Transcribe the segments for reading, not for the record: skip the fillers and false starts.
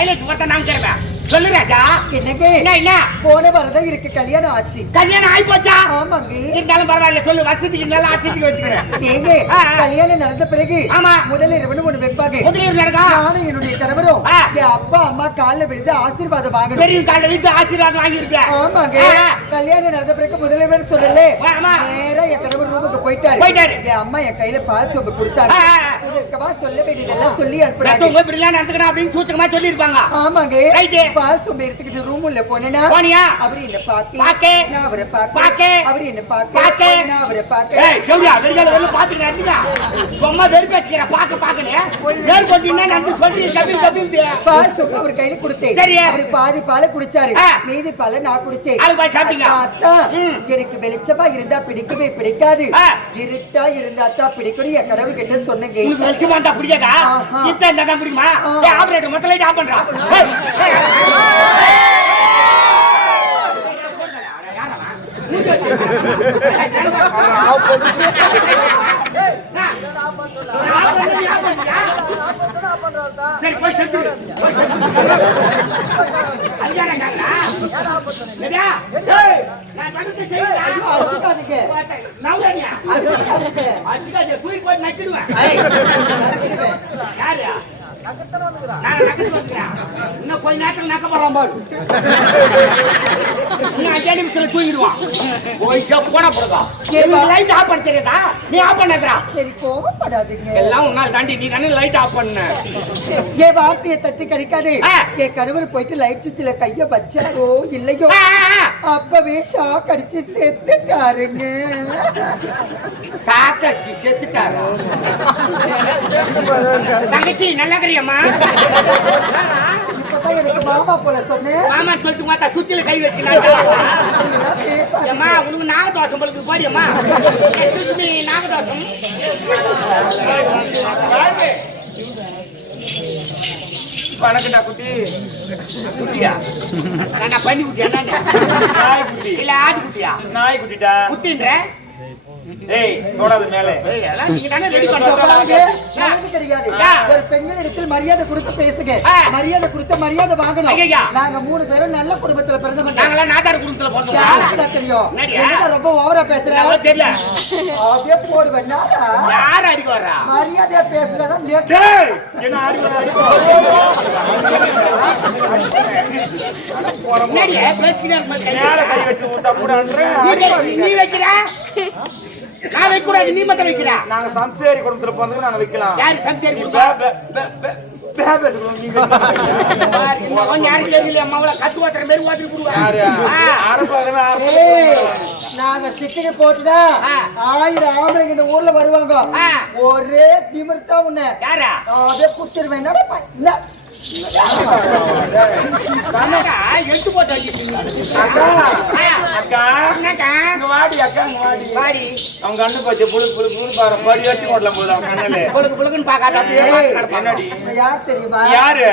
கையில சுத்தம் நான் கேட்பேன். சொல்லு ராஜா. என்னங்க என்ன போன வரதான் இருக்கு கல்யாணம் ஆச்சு. கல்யாணம் ஆயி போச்சா? ஆமாங்க. இருந்தாலும் பரவாயில்ல சொல்லு, வசதிக்கு நல்லா ஆட்சிக்கு வச்சுக்கிறேன். ஏங்க கல்யாணம் நடந்த பிறகு ஆமா முதல் இரவு ஒண்ணு வைப்பாங்க. முதல் இரவு நடக்கா? நானும் என்னுடைய கணவரும் என் அப்பா அம்மா கால்ல விழுந்து ஆசீர்வாதம் வாங்கணும். பெரிய கால்ல விழுந்து ஆசீர்வாதம் வாங்கியிருக்கேன். ஆமாங்க. கல்யாணம் நடந்த பிறகு முதல் இரவு சொல்லல நேரா என் கணவர் ரூமுக்கு போயிட்டாரு. என் அம்மா என் கையில பால் சோப்பு கொடுத்தாங்க. இதற்கவா சொல்ல வேண்டியதெல்லாம் சொல்லி அனுப்புறாங்க. இப்படி எல்லாம் நடந்துக்கணும் அப்படின்னு சூச்சகமா சொல்லி இருப்பாங்க. ஆமாங்க. பால் சோப்பு எடுத்துக்கிட்டு ரூம் உள்ள போனேன்னா அவரு என்ன பாக்க நான் அவரை பாக்க அவரு என்ன பாக்க நான் அவரை பாக்க. ஏய் கேளுடா, வெளியில வந்து பாத்துக்க நடந்துடா. சும்மா வெறுப்பு வச்சிர பாக்க பாக்கனே. வேர் போடினா நந்து சொல்லி கபில் பால் சோப்பு அவர் கையில கொடுத்தேன். சரி. அவர் பாதி பாலை குடிச்சாரு, மீதி பாலை நான் குடிச்சேன். அது பாய் சாப்பிட்டீங்க. அத்தா எனக்கு வெளிச்சமா இருந்தா பிடிக்கவே பிடிக்காது, இருட்டா இருந்தா தான் பிடிக்கும். என் கடவுள் கிட்ட சொன்னேங்க. உங்களுக்கு வெளிச்சமா இருந்தா பிடிக்காதா? கிட்ட இருந்தா தான் பிடிக்குமா? ஏய் ஆபரேட்டர் மொத்த லைட் ஆஃப் பண்றா. சரி போய் செத்து அடியாடா ஏடா ஏய் நான் வந்து செய்யடா. அடிக்காதீங்க நவுடனியா அடிக்காதே தூக்கி போய் நக்கிடுவேன். யாரு நக்கத்தற வந்துடா. நான் நக்கத்து வந்துறேன். இன்னும் கொஞ்ச நேரத்துல நக்க போறோம் பாரு. நீ அஞ்சு நிமிஷத்துல தூங்கிடுவான். போய் போனா போறதா. நீ லைட் ஆஃப் பண்ண தெரியுதா? நீ ஆஃப் பண்ணறா. சரி கோவப்படாதீங்க. எல்லாம் உன்னால தாண்டி நீ தானே லைட் ஆஃப் பண்ண. ஏ வார்த்தையை தட்டி கடிக்காதே. ஏ கணவர் போயிட்டு லைட் சுவிட்ச்ல கைய வச்சாரோ இல்லையோ அப்பவே ஷாக் அடிச்சு செத்துட்டாருங்க. ஷாக் அடிச்சு செத்துட்டாரா? தங்கச்சி நல்லா கரியம்மா. இப்பதான் எனக்கு மாமா போல சொன்னேன். மாமா சொல்லிட்டு மாத்தா சுத்தில கை வச்சுனா. அம்மா உனக்கு நாகதோஷம் பழுக்கு போடியம்மா. Excuse me நாகதோஷம். வணக்கம்டா குட்டி. குட்டியா? நான் பண்ணி குட்டியா? நாய் குட்டி இல்ல ஆடு குட்டியா? நாய் குட்டிடா. குட்டின்ற ஏய் நோடாத மேலே. ஏய் எல்லாம் நீங்க தானே ரெடி சொல்றாங்க. பண்றீங்க. நமக்கு தெரியாது. ஒரு பெண்கள் இடத்தில் மரியாதை கொடுத்து பேசுங்க. மரியாதை கொடுத்து மரியாதை வாங்கணும். நாங்க மூணு பேரும் நல்ல குடும்பத்துல பிறந்தவங்க. நாங்களா நாட்டார் குடும்பத்துல பிறந்தோம். யாருக்கு தெரியும்? என்ன ரொம்ப ஓவரா பேசுறீங்க? தெரியல. அப்படியே போடுவேன். யார் அடிக்க வரா? மரியாதையா பேசுறதா டேய் என்ன அடிக்க என்னடியே பேசிக்கிட்டே இருக்க மேல கை வச்சு ஊட்ட கூடாதுன்ற. நீ வைக்கிற? நான் வைக்க கூடாது, நீ மட்டும் வைக்கிற. நாங்க சம்சேரி குடும்பத்துல போறதுக்கு நாங்க வைக்கலாம். யாரு சம்சேரி குடும்பம்? நாங்க சிக்கனை போட்டுட்டா 1000 ஆம்பளைங்க இந்த ஊர்ல வருவாங்க. ஒரே திமிர்த்தா உன்னை அப்படியே குத்திடுவேன். எடுத்து போட்டு அவங்க கண்ணு பச்சை புழு புழு புழு பாரு படி வச்சு கொடலாம் போது அவங்க கண்ணுல புழுக்கு புழுக்குன்னு பாக்காத. யார் தெரியுமா? யாரு?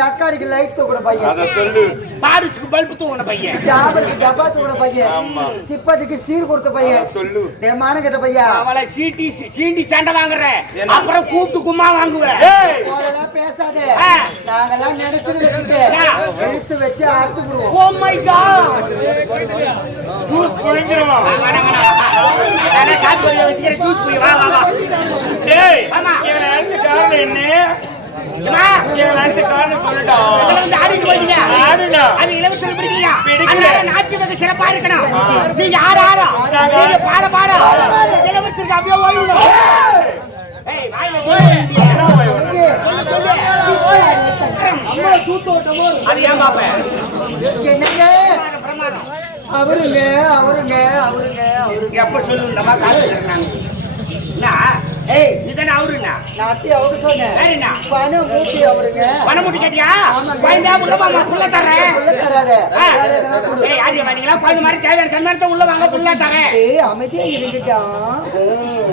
லக்காடிக்கு லைட் தூக்குற பையன். அத சொல்லு. பாரிச்சுக்கு பல்பு தூக்குன பையன். ஜாபருக்கு டப்பா தூக்குற பையன். சிப்பத்துக்கு சீர் கொடுத்த பையன். சொல்லு. தேமான கட்ட பையன். அவளை சீண்டி சண்டை வாங்குற, அப்புறம் கூப்பிட்டு கும்மா வாங்குவேன். போலாம் பேசாத. நாங்கெல்லாம் நினைச்சுட்டு எடுத்து வச்சு அறுத்து விடுவோம். Oh my God. ஜூஸ் குடிக்கிறோம். நான் சாப்பிட்டு வச்சிக்கிறேன். ஜூஸ் குடி. வா வா வா. டேய் ஆமா. இவன் அடுத்த காரணம் என்ன? இவன் அடுத்த காரணம் சொல்லுடா. இவன் ஆடிட்டு போயிட்டீங்க. ஆடுடா. அது இலவசம் பிடிக்கலையா? பிடிக்கல. நாட்டு வந்து சிறப்பா இருக்கணும். நீங்க ஆடா. நீங்க பாட இலவசத்துக்கு அப்படியே ஓய்வு. ஏய் வாயில போய். என்ன போய் அம்மா சூத்தோட்டமோ. அது ஏன் பாப்ப? என்னங்க? அவருங்க எப்ப சொல்லு நம்ம காசு தரணும். ஏய் நீதானே அவருண்ணா? நாட்டி அவரு சொன்னேன். வேறண்ணா? பணம் மூட்டி அவருங்க. பணம் மூட்டி கேட்டியா? பயந்தா உள்ள வாங்க புள்ள தரேன். உள்ள தராதே. ஏய் யாரு நீங்களா பாதி மாதிரி தேவையான சன்மானத்தை உள்ள வாங்க புள்ள தரேன். ஏய் அமைதியா இருங்கடா.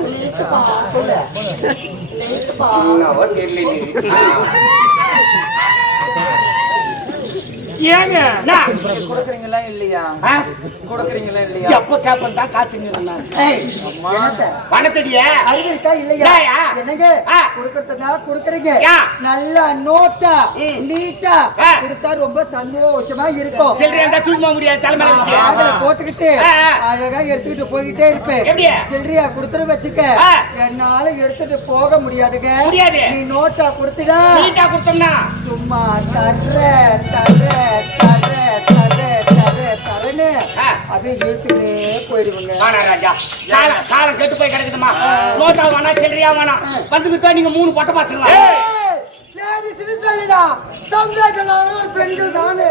ப்ளீஸ்ப்பா சொல்ல. ப்ளீஸ்ப்பா. நான் தெரியல. ஏங்க என்ன? கொடுக்குறீங்களா இல்லையா ஆ? கொடுக்குறீங்களா இல்லையா எப்ப கேப்பன் தான் காத்துங்க நான் ஏய், என்னத்த? பணத்தடிய அறிவு இருக்கா இல்லையா? ஏயா? என்னங்க ஆ. கொடுக்கறதா கொடுக்கறீங்க யா. நல்ல நோட்டா ம். நீட்டா ஆ. கொடுத்தா ரொம்ப சந்தோஷமா இருக்கும். சில்லறை இருந்தா தூக்கி போக முடியாது தலைமையில வச்சு. பேக்ல போட்டுக்கிட்டு ஆ, ஆ. அழகா எடுத்துக்கிட்டு போய்கிட்டே இருப்பேன். எப்படி? சில்லறையா கொடுத்துட்டு வச்சுக்க ஆ. என்னால எடுத்துட்டு போக முடியாதுங்க. முடியாது. நீ நோட்டா கொடுத்துடா நீட்டா கொடுத்தோம்னா சும்மா தர்ற தர்ற தர்ற தர்ற தர்ற தரன்னு ஆ. அப்படியே இழுத்துக்கிட்டே போயிடுவாங்க. ஆனா ராஜா காலம் கெட்டு போய் கிடக்குதுமா. நோட்டா வேணா சில்லறையா வேணா வந்துகிட்டா நீங்க 3 பொட்ட பசங்களா? பெண்கள் தானே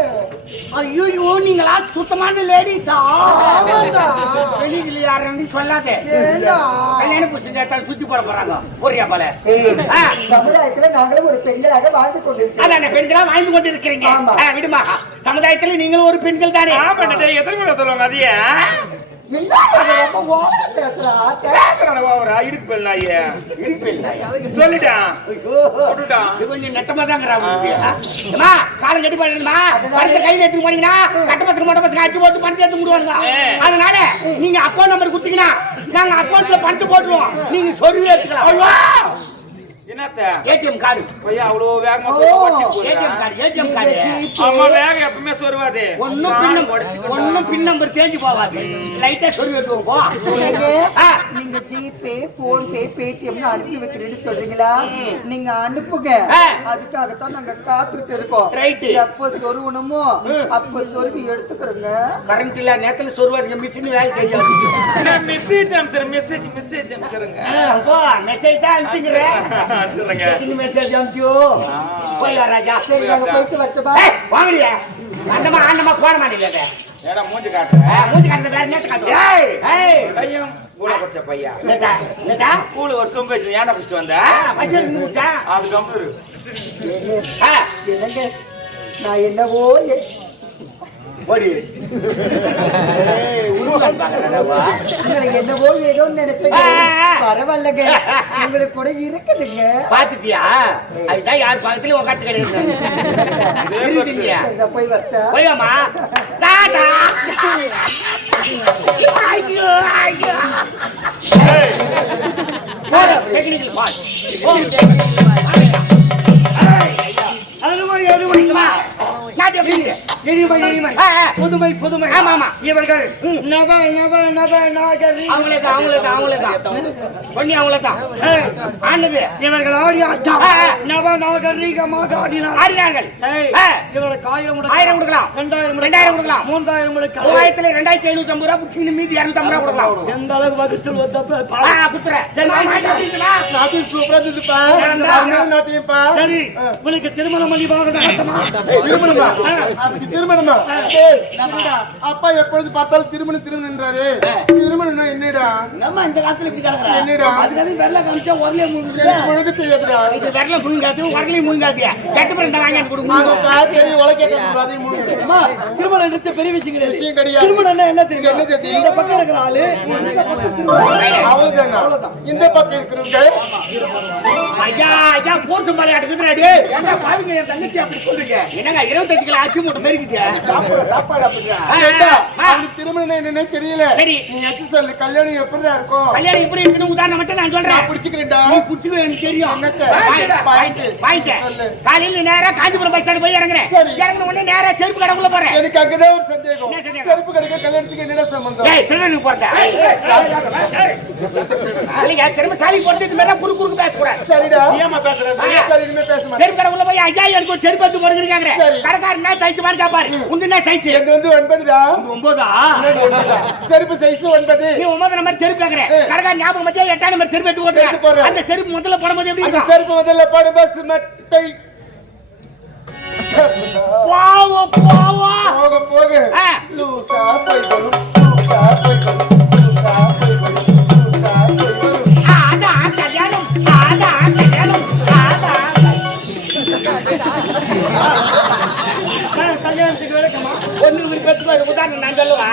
ஐயோ நீங்களா சுத்தமான லேடிஸா? ஆமாண்டா. வெளியில யாருன்னு சொல்லாதே. கல்யாணம் புடிச்சு சுத்தி போட போறாங்க ஒரே போல. ஆ. சமுதாயத்துல நாங்களும் ஒரு பெண்களாக வாழ்ந்து கொண்டிருக்கோம். அதானே பெண்களா வாழ்ந்து கொண்டு இருக்கிறீங்க. ஆமா. விடுமா சமுதாயத்துல நீங்களும் ஒரு பெண்கள் தானே. ஆமாண்டே எத்தனை முறை சொல்லுவாங்க அதையே என்ன ரொம்ப ஓவரா பேசுறா? பேசுறான ஓவரா இடுக்கு பெண்ணாயே சொல்லிட்டான் போட்டுட்டான் இது கொஞ்சம் நெட்டமா தாங்கிறா. காலம் கட்டி போயிடுமா பணத்தை கையில் எடுத்து போனீங்கன்னா கட்ட பசங்க மொட்டை பசங்க அடிச்சு போட்டு பணத்தை எடுத்து விடுவாங்க. அதனால நீங்க அக்கௌண்ட் நம்பர் கொடுத்தீங்கன்னா நாங்க அக்கௌண்ட்ல பணத்தை போட்டுருவோம். நீங்க சொருவி எடுத்துக்கலாம். என்னத்த ஏடிஎம் கார்டு பையா அவ்வளோ வேகமா ஏடிஎம் கார்டு ஆமா வேகம் எப்பவுமே சொருவாது ஒன்னும் பின் நம்பர் தேஞ்சு போகாது. லைட்டா சொருவி எடுத்துவோம் போ. நீங்க ஜிபே போன் பே பேடிஎம் அனுப்பி வைக்கிறேன்னு சொல்றீங்களா? நீங்க அனுப்புங்க. அதுக்காகத்தான் நாங்க காத்துட்டு இருக்கோம். ரைட். எப்ப சொருவணுமோ அப்ப சொருவி எடுத்துக்கிறோங்க. கரண்ட் இல்ல நேரத்துல சொருவாதீங்க. மிஷின் வேலை செய்யாது. மெசேஜ் அனுப்பிச்சிருங்க போ மெசேஜ் தான் அனுப்பிச்சுக்கிறேன். சொல்லுங்க மெசேஜ் அனுப்பிச்சு போய் வா ராஜா. சரி நாங்க போயிட்டு வரட்டுமா? வாங்கலையே அண்ணமா போட மாட்டேங்குது. ஏடா மூஞ்சி காட்டுறேன் மூஞ்சி காட்டுறது வேற நேத்து காட்டுறேன். பையன் கூட பச்ச பையா என்னடா கூழு வருஷம் பேசி ஏன்டா குடிச்சிட்டு வந்த வயசு முடிச்சா அது கம்பு என்னங்க நான் என்னவோ ஓடி உங்களுக்கு என்னவோ ஏதோ நினைச்சீங்க. பரவாயில்லங்க உங்களுக்கு கூட இருக்குதுங்க. பாத்துட்டியா? அதுதான் யார் பக்கத்துல உட்காந்து கிடையாது. நான் போய் வரட்டா? போய்வாமா டாடா. ஐயோ ஐயோ டெக்னிக்கல் பால் புதுமை ஆமா இவர்கள் நவ நவ நவ நாகரி ஆனது இவர்கள் நவ நாகரீகமாக ஆடினார்கள். இவர்களுக்கு 1000 கொடுக்கலாம், 2000 கொடுக்கலாம், 3000 கொடுக்கலாம், 2550 ரூபாய் புடிச்சு மீதி 250 ரூபாய் கொடுக்கலாம். எந்த அளவுக்கு வகுத்தில் சரி உங்களுக்கு திருமணம் பண்ணி திருமணமா அப்பா எப்பொழுது பார்த்தாலும் திருமணம் என்றாரு. திருமணம் என்னடா நம்ம இந்த காலத்துல இப்படி கிடக்குறா. என்னடா அதுக்கு வெள்ள காமிச்சா ஒரலே முழுக்க தெரியாதுடா. இது வெள்ள முழுங்காது வரலே முழுங்காது. கெட்ட பிறந்த வாங்கி கொடுங்க. திருமணம் எடுத்த பெரிய விஷயம் விஷயம் கிடையாது. திருமணம் என்ன தெரியும்? என்ன தெரியும்? இந்த பக்கம் இருக்கிற ஆளு அவ்வளவுதான். இந்த பக்கம் இருக்கிறவங்க ஐயா ஐயா போர்த்து மலையாட்டுக்குதுடா. ஏன்டா பாவிங்க என் தங்கச்சி அப்படி சொல்றீங்க? என்னங்க 25 கிலோ அச்சு மூட்டை மாதிரி இருக்குது. சாப்பாடு அப்படியா? அவனுக்கு திருமணம் என்னன்னே தெரியல. சரி நீ எச்சு சொல்லு. கல்யாணம் எப்படிதான் இருக்கும்? கல்யாணம் எப்படி இருக்குன்னு உதாரணம் மட்டும் நான் சொல்றேன். பிடிச்சுக்கிறேன்டா. நீ புடிச்சுக்க எனக்கு தெரியும். பாயிண்ட். காலையில நேரா காஞ்சிபுரம் பஸ் ஸ்டாண்ட் போய் இறங்குறேன். சரி. இறங்குன உடனே நேரா செருப்பு கடைக்குள்ள போறேன். எனக்கு அங்கதான் ஒரு சந்தேகம். என்ன சந்தேகம்? செருப்பு கடைக்கு கல்யாணத்துக்கு என்னடா சம்பந்தம்? ஏய் திருநெல்வேலி போறேன். நீங்க திரும்ப சாலி போறதுக்கு மேல குறுக்கு பேசக்கூடாது. சரிடா. ஏமா பேசுறது? சரி இனிமே பேச மாட்டேன். செருப்பு கடைக்குள்ள போய் ஐயா எனக்கு ஒரு செருப்பு எடுத்து போடுங்கறாங்க. சரி. கடைக்காரனா சைஸ் மாதிரி கேப்பாரு. உன்ன சைஸ் இது வந்து 9டா. 9ஆ? செருப்பு சைஸ் 9. நீ 9 நம்பர் செருப்பு கேக்குற. கடைக்காரன் ஞாபகம் மத்திய 8 நம்பர் செருப்பு எடுத்து போடுற. அந்த செருப்பு முதல்ல போடும்போது எப்படி அந்த இருக்கும்? செருப்பு முதல்ல போடும்போது மட்டை பாவோ போக போக ஆ. லூசா போய் வரும். லூசா போய் வரும். லூசா போய் வரும். லூசா போய் வரும். அதான் கல்யாணம். அதான் கல்யாணம். கல்யாணத்துக்கு விளக்கமா ஒண்ணு விருப்பத்துக்கு உதாரணம் நான் சொல்லுவேன்.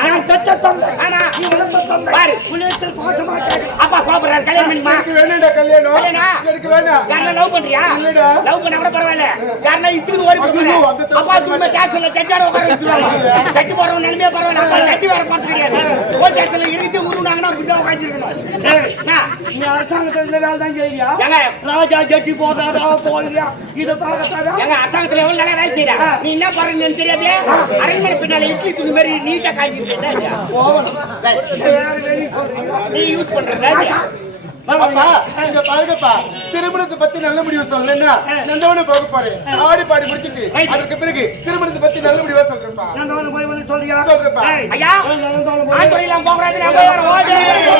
ஆனா நீ உனக்கு பாரு புளியத்தில் பாக்க மாட்டேன். அப்பா கோபுரம் கல்யாணம் பண்ணிமா எனக்கு வேணும்டா கல்யாணம் கல்யாணம்? எனக்கு வேணாம் யாரா லவ் பண்றியா இல்லடா. லவ் பண்ணா கூட பரவாயில்ல யாரா இஷ்டத்துக்கு ஓடி போறீங்க ஐயோ, அந்த தப்பு அப்பா தூமே கேஸ்ல சட்டியார உட்கார வச்சிருவாங்க சட்டி போறவங்க நிலைமையே பரவாயில்ல அப்பா சட்டி வேற பார்த்து கிடையாது ஓ கேஸ்ல இருந்து உருவாங்கன்னா பிடிச்சா உட்கார்ந்திருக்கணும் நீ அரசாங்கத்துல இந்த வேலை தான் செய்யறியா ஏங்க ராஜா ஜட்டி போட்டாரா போடுறியா இதை பார்க்கத்தாரா எங்க அரசாங்கத்துல எவ்வளவு நல்லா வேலை செய்யற நீ என்ன பாருன்னு தெரியாது அரண்மனை பின்னால இட்லி துணி மாதிரி நீட்டா காய்ச்சிருக்கேன் நீ யூஸ் பண்ற அப்பா இங்க பாருங்கப்பா திருமணத்தை பத்தி நல்ல முடிவு சொல்லணும்னா நந்தவன போக போறேன் ஆடி பாடி முடிச்சிட்டு அதுக்கு பிறகு திருமணத்தை பத்தி நல்ல முடிவா சொல்றேன்ப்பா நான் போய் வந்து சொல்றியா சொல்றேன்ப்பா ஐயா ஆண்படியெல்லாம் போகிறாங்க